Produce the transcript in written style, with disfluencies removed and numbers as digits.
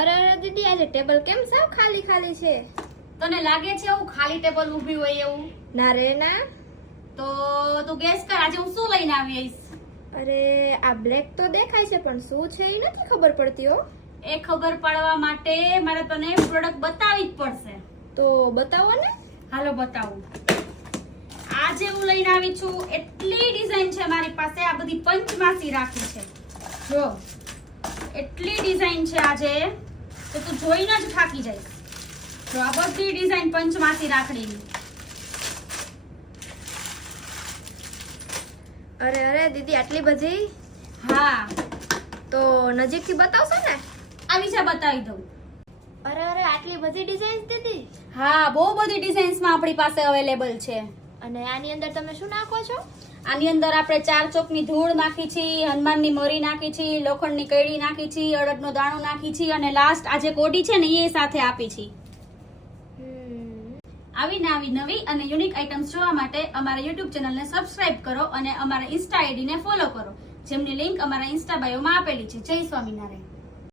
અરે અરે દીદી, આજે ટેબલ કેમ સાવ ખાલી ખાલી છે? તને લાગે છે એવું ખાલી ટેબલ ઊભી હોય એવું? ના રે ના. તો તું ગેસ કર આજે હું શું લઈને આવી આવીશ? અરે આ બ્લેક તો દેખાય છે પણ શું છે એ નથી ખબર પડતી હો. એ ખબર પડવા માટે મારે તને પ્રોડક્ટ બતાવવી જ પડશે. તો બતાવો ને. હાલો બતાવું. આજે હું લઈને આવી છું, એટલી ડિઝાઇન છે મારી પાસે. આ બધી પંચમાસી રાખી છે. જો એટલી ડિઝાઇન છે આજે કે તું જોઈને જ થાકી જઈશ. જો આ બધી ડિઝાઇન પંચમાસી રાખડીની. અરે અરે દીદી, આટલી બધી? હા, તો નજીકથી બતાવશો ને? આવી જા બતાવી દઉં. અરે અરે, આટલી બધી ડિઝાઇન્સ દીદી? હા, બહુ બધી ડિઝાઇન્સમાં આપણી પાસે અવેલેબલ છે. અને આની અંદર તમે શું નાખો છો? આની અંદર આપણે 4 ચોકની ધૂળ નાખી છે, હનુમાનની મરી નાખી છે, લોખંડની કઈડી નાખી છે, અડદનો દાણો નાખી છે અને લાસ્ટ આ જે કોડી છે ને એ સાથે આપી છે. આવી નવી અને યુનિક આઇટમ્સ જોવા માટે અમારા YouTube ચેનલને સબસ્ક્રાઇબ કરો અને અમારા ઇન્સ્ટા આઈડીને ફોલો કરો, જેમની લિંક અમારા ઇન્સ્ટા બાયોમાં આપેલી છે. જય સ્વામિનારાયણ.